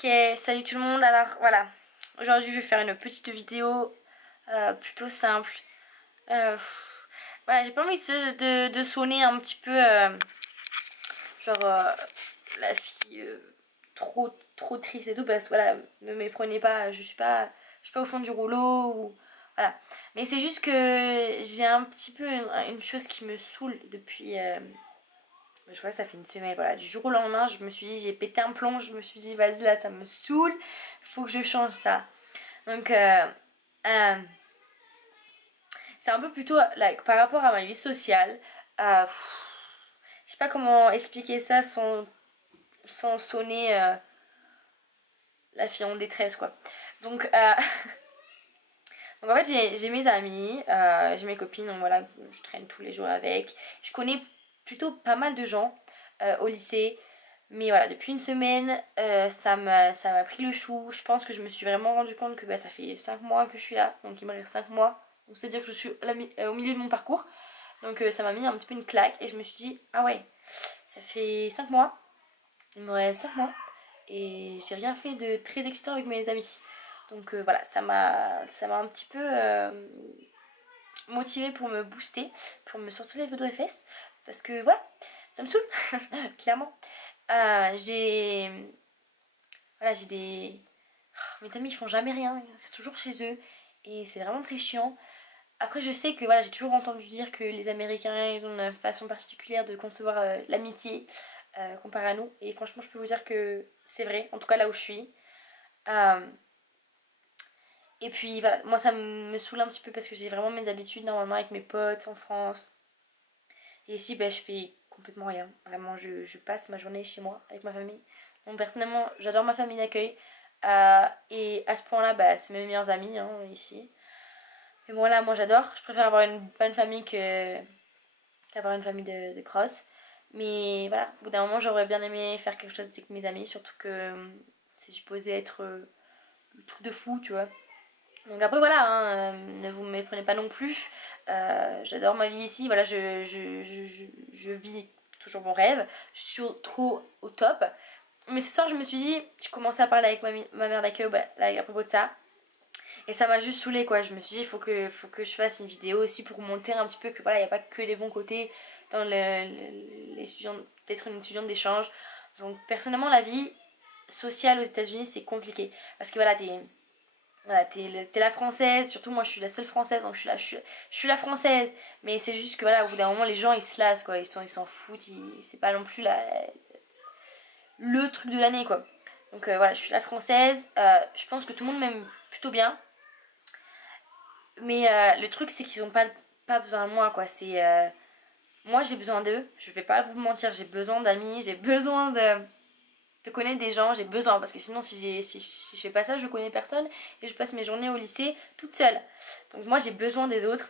Ok, salut tout le monde. Alors voilà, aujourd'hui je vais faire une petite vidéo plutôt simple. Voilà, j'ai pas envie de sonner un petit peu genre la fille trop triste et tout parce que voilà, me méprenez pas, je suis pas au fond du rouleau ou voilà. Mais c'est juste que j'ai un petit peu une chose qui me saoule depuis. Je crois que ça fait une semaine, voilà. Du jour au lendemain, je me suis dit, j'ai pété un plomb. Je me suis dit, vas-y, là, ça me saoule. Faut que je change ça. Donc, c'est un peu plutôt like, par rapport à ma vie sociale. Je sais pas comment expliquer ça sans sonner la fille en détresse, quoi. Donc, donc en fait, j'ai mes amis, j'ai mes copines, donc voilà, je traîne tous les jours avec. Je connais plutôt pas mal de gens au lycée. Mais voilà, depuis une semaine, ça m'a pris le chou. Je pense que je me suis vraiment rendu compte que bah, ça fait 5 mois que je suis là. Donc il me reste 5 mois. Donc c'est-à-dire que je suis au milieu de mon parcours. Donc ça m'a mis un petit peu une claque. Et je me suis dit, ah ouais, ça fait 5 mois. Il me reste 5 mois. Et j'ai rien fait de très excitant avec mes amis. Donc voilà, ça m'a un petit peu motivée pour me booster. Pour me sortir les feux de fesses. Parce que voilà, ça me saoule, clairement. J'ai voilà, j'ai des mes amis ils font jamais rien, ils restent toujours chez eux et c'est vraiment très chiant. Après je sais que voilà, j'ai toujours entendu dire que les Américains ils ont une façon particulière de concevoir l'amitié comparé à nous et franchement je peux vous dire que c'est vrai, en tout cas là où je suis. Euh, et puis voilà, moi ça me saoule un petit peu parce que j'ai vraiment mes habitudes normalement avec mes potes en France. Et ici ben, je fais complètement rien. Vraiment je passe ma journée chez moi avec ma famille. Donc personnellement j'adore ma famille d'accueil. Et à ce point-là, bah, c'est mes meilleurs amis hein, ici. Mais bon, là, moi j'adore. Je préfère avoir une bonne famille qu'avoir une famille de cross. Mais voilà, au bout d'un moment, j'aurais bien aimé faire quelque chose avec mes amis. Surtout que c'est supposé être le truc de fou, tu vois. Donc après, voilà, hein, ne vous méprenez pas non plus. J'adore ma vie ici. Voilà, je vis toujours mon rêve. Je suis trop au top. Mais ce soir, je me suis dit, je commençais à parler avec ma mère d'accueil bah, à propos de ça. Et ça m'a juste saoulée quoi. Je me suis dit, il faut que je fasse une vidéo aussi pour montrer un petit peu que voilà, il n'y a pas que des bons côtés dans d'être une étudiante d'échange. Donc, personnellement, la vie sociale aux États-Unis, c'est compliqué. Parce que t'es la française, surtout moi je suis la seule française, donc je suis la française. Mais c'est juste que voilà, au bout d'un moment, les gens ils se lassent quoi. Ils s'en foutent, c'est pas non plus le truc de l'année quoi. Donc voilà, je suis la française. Je pense que tout le monde m'aime plutôt bien. Mais le truc, c'est qu'ils ont pas besoin de moi, quoi. Moi, j'ai besoin d'eux. Je vais pas vous mentir, j'ai besoin d'amis, j'ai besoin de connaître des gens, j'ai besoin. Parce que sinon, si je fais pas ça, je connais personne et je passe mes journées au lycée toute seule. Donc, moi, j'ai besoin des autres.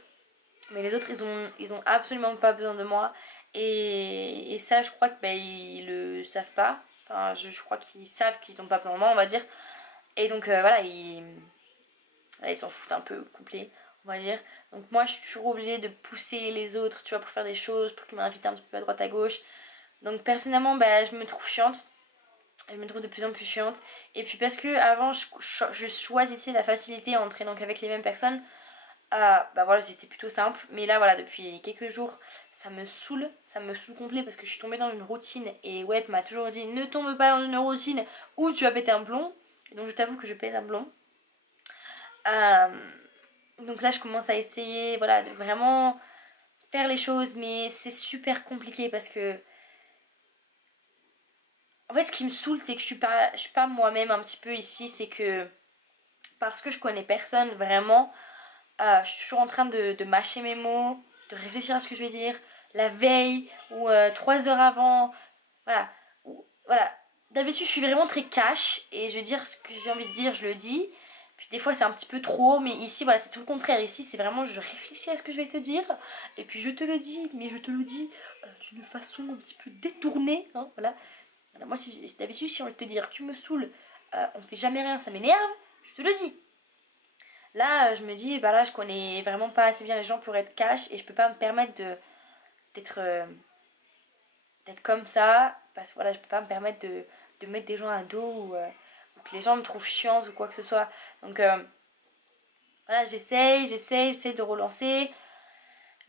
Mais les autres, ils ont absolument pas besoin de moi. Et ça, je crois que ils le savent pas. Enfin, je crois qu'ils savent qu'ils ont pas besoin de moi, on va dire. Et donc, voilà, ils s'en foutent un peu complet, on va dire. Donc moi je suis toujours obligée de pousser les autres, tu vois, pour faire des choses, pour qu'ils m'invitent un petit peu à droite à gauche. Donc personnellement, bah, je me trouve chiante. Je me trouve de plus en plus chiante. Et puis parce que avant je choisissais la facilité en traînant qu'avec les mêmes personnes, bah voilà, c'était plutôt simple. Mais là voilà, depuis quelques jours, ça me saoule complet parce que je suis tombée dans une routine. Et Web m'a toujours dit ne tombe pas dans une routine où tu vas péter un plomb. Et donc je t'avoue que je pète un plomb. Euh, donc là, je commence à essayer, voilà, de vraiment faire les choses, mais c'est super compliqué parce que, en fait, ce qui me saoule, c'est que je suis pas moi-même un petit peu ici, c'est que parce que je connais personne vraiment, je suis toujours en train de mâcher mes mots, de réfléchir à ce que je vais dire la veille ou 3 heures avant, voilà, voilà. D'habitude, je suis vraiment très cash et je vais dire ce que j'ai envie de dire, je le dis. Puis des fois, c'est un petit peu trop, mais ici, voilà, c'est tout le contraire. Ici, c'est vraiment, je réfléchis à ce que je vais te dire et puis je te le dis, mais je te le dis d'une façon un petit peu détournée, hein, voilà. Alors, moi, si d'habitude, si on veut te dire, tu me saoules, on fait jamais rien, ça m'énerve, je te le dis. Là, je me dis, bah là, je connais vraiment pas assez bien les gens pour être cash et je peux pas me permettre d'être d'être comme ça parce que voilà, je peux pas me permettre de mettre des gens à dos ou que les gens me trouvent chiante ou quoi que ce soit. Donc voilà, j'essaye de relancer.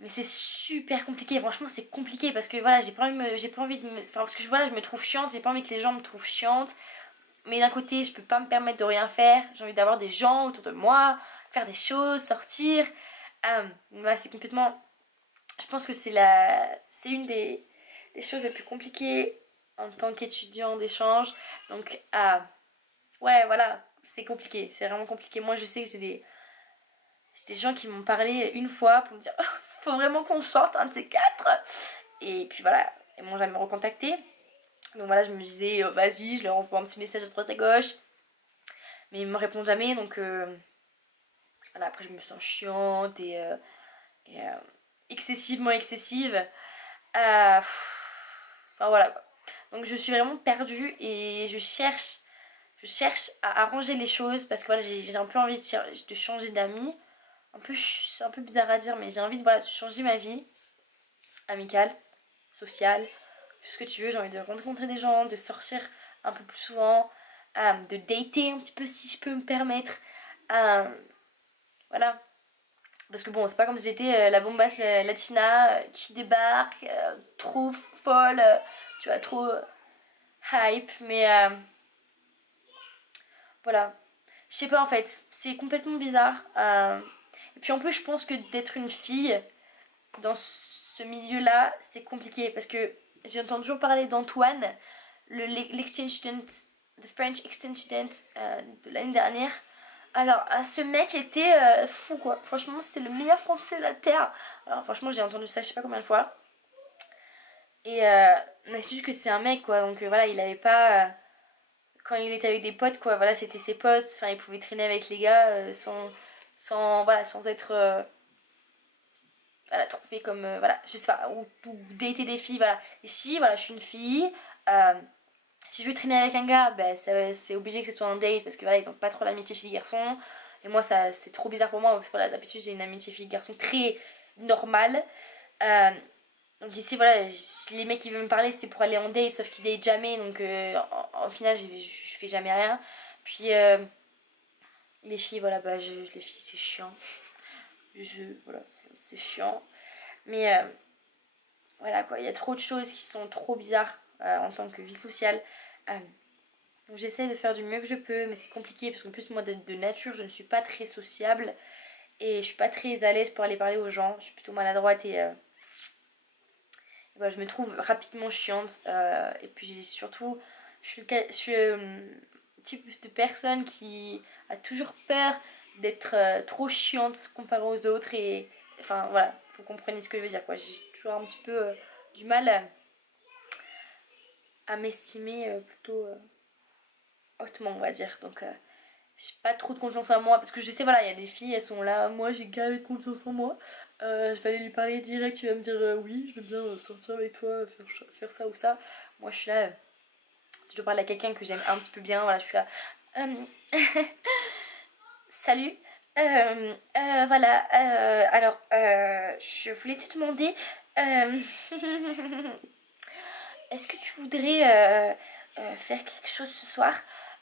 Mais c'est super compliqué, franchement c'est compliqué parce que voilà, j'ai pas envie de me... Enfin parce que voilà, je me trouve chiante, j'ai pas envie que les gens me trouvent chiante. Mais d'un côté, je peux pas me permettre de rien faire. J'ai envie d'avoir des gens autour de moi, faire des choses, sortir. Voilà, c'est complètement... Je pense que c'est une des choses les plus compliquées en tant qu'étudiant d'échange. Donc, ouais, voilà, c'est compliqué, c'est vraiment compliqué. Moi, je sais que j'ai des gens qui m'ont parlé une fois pour me dire faut vraiment qu'on sorte un de ces quatre. Et puis voilà, ils m'ont jamais recontacté. Donc voilà, je me disais vas-y, je leur envoie un petit message à droite à gauche. Mais ils me répondent jamais, donc voilà, après je me sens chiante et excessivement excessive. Enfin voilà quoi. Donc je suis vraiment perdue et je cherche à arranger les choses parce que voilà, j'ai un peu envie de changer d'amis. C'est un peu bizarre à dire, mais j'ai envie de, voilà, de changer ma vie amicale, sociale, tout ce que tu veux. J'ai envie de rencontrer des gens, de sortir un peu plus souvent, de dater un petit peu si je peux me permettre. Voilà. Parce que bon, c'est pas comme si j'étais la bombasse latina qui débarque, trop folle, tu vois, trop hype. Mais voilà. Je sais pas en fait, c'est complètement bizarre. Et puis en plus, je pense que d'être une fille dans ce milieu-là, c'est compliqué parce que j'entends toujours parler d'Antoine, l'exchange student, the French exchange student de l'année dernière. Alors, ce mec était fou quoi. Franchement, c'est le meilleur français de la terre. Alors, franchement, j'ai entendu ça je sais pas combien de fois. Et mais c'est juste que c'est un mec quoi. Donc voilà, il avait pas. Quand il était avec des potes quoi, voilà, c'était ses potes. Enfin, il pouvait traîner avec les gars voilà, sans être. Voilà, trouver comme. Voilà, je sais pas. Ou dater des filles, voilà. Ici, voilà, je suis une fille. Si je veux traîner avec un gars, ben, c'est obligé que ce soit un date parce que voilà, ils ont pas trop l'amitié fille-garçon. Et moi, ça c'est trop bizarre pour moi parce que voilà, d'habitude, j'ai une amitié fille-garçon très normale. Euh, donc ici, voilà, si les mecs qui veulent me parler, c'est pour aller en date, sauf qu'ils datent jamais. Donc en final, je fais jamais rien. Puis les filles, voilà, bah, les filles, c'est chiant. Voilà, c'est chiant. Mais voilà quoi, il y a trop de choses qui sont trop bizarres en tant que vie sociale. Donc j'essaie de faire du mieux que je peux, mais c'est compliqué parce qu'en plus moi de nature je ne suis pas très sociable et je suis pas très à l'aise pour aller parler aux gens. Je suis plutôt maladroite et voilà, je me trouve rapidement chiante et puis surtout je suis le type de personne qui a toujours peur d'être trop chiante comparée aux autres et enfin voilà, vous comprenez ce que je veux dire quoi. J'ai toujours un petit peu du mal à m'estimer plutôt hautement on va dire. Donc j'ai pas trop de confiance en moi parce que je sais voilà, il y a des filles elles sont là, moi j'ai gavé de confiance en moi. Je vais aller lui parler direct, il va me dire oui je veux bien sortir avec toi, faire ça ou ça. Moi je suis là, si je parle à quelqu'un que j'aime un petit peu bien, voilà je suis là salut. Voilà, alors je voulais te demander est-ce que tu voudrais faire quelque chose ce soir?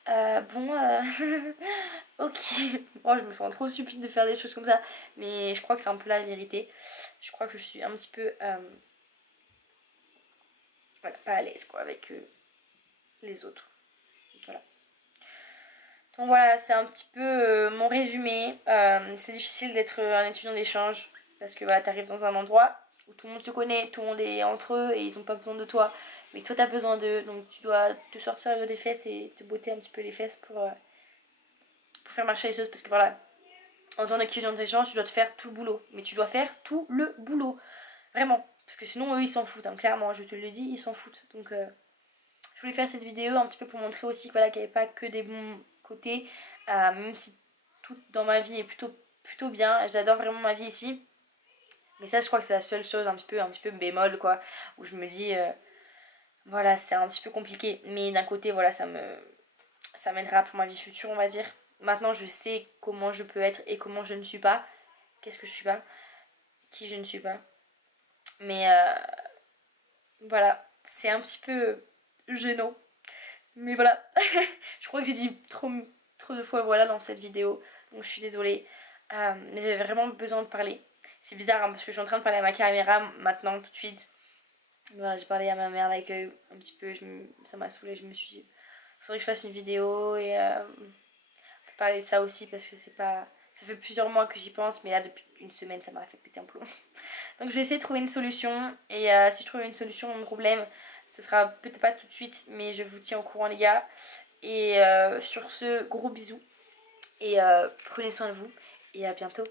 Bon, ok. Moi, je me sens trop stupide de faire des choses comme ça, mais je crois que c'est un peu la vérité. Je crois que je suis un petit peu, voilà, pas à l'aise quoi avec les autres. Voilà. Donc voilà, c'est un petit peu mon résumé. C'est difficile d'être un étudiant d'échange parce que voilà, t'arrives dans un endroit où tout le monde se connaît, tout le monde est entre eux et ils ont pas besoin de toi. Mais toi, t'as besoin d'eux, donc tu dois te sortir des fesses et te botter un petit peu les fesses pour faire marcher les choses parce que voilà, en tant qu'étudiant d'échange, tu dois te faire tout le boulot. Mais tu dois faire tout le boulot. Vraiment. Parce que sinon, eux, ils s'en foutent. Hein. Clairement, je te le dis, ils s'en foutent. Donc, je voulais faire cette vidéo un petit peu pour montrer aussi voilà, qu'il n'y avait pas que des bons côtés. Même si tout dans ma vie est plutôt bien. J'adore vraiment ma vie ici. Mais ça, je crois que c'est la seule chose un petit peu bémol, quoi. Où je me dis, voilà, c'est un petit peu compliqué. Mais d'un côté, voilà, ça m'aidera pour ma vie future, on va dire. Maintenant, je sais comment je peux être et comment je ne suis pas. Qu'est-ce que je suis pas? Qui je ne suis pas. Mais voilà, c'est un petit peu gênant. Mais voilà. Je crois que j'ai dit trop de fois voilà dans cette vidéo. Donc je suis désolée. Mais j'avais vraiment besoin de parler. C'est bizarre hein, parce que je suis en train de parler à ma caméra maintenant tout de suite. Voilà, j'ai parlé à ma mère d'accueil un petit peu. Ça m'a saoulée. Je me suis dit, faudrait que je fasse une vidéo et parler de ça aussi parce que c'est pas... Ça fait plusieurs mois que j'y pense, mais là depuis une semaine ça m'a fait péter un plomb. Donc je vais essayer de trouver une solution et si je trouve une solution à mon problème, ce sera peut-être pas tout de suite, mais je vous tiens au courant les gars. Et sur ce, gros bisous et prenez soin de vous et à bientôt.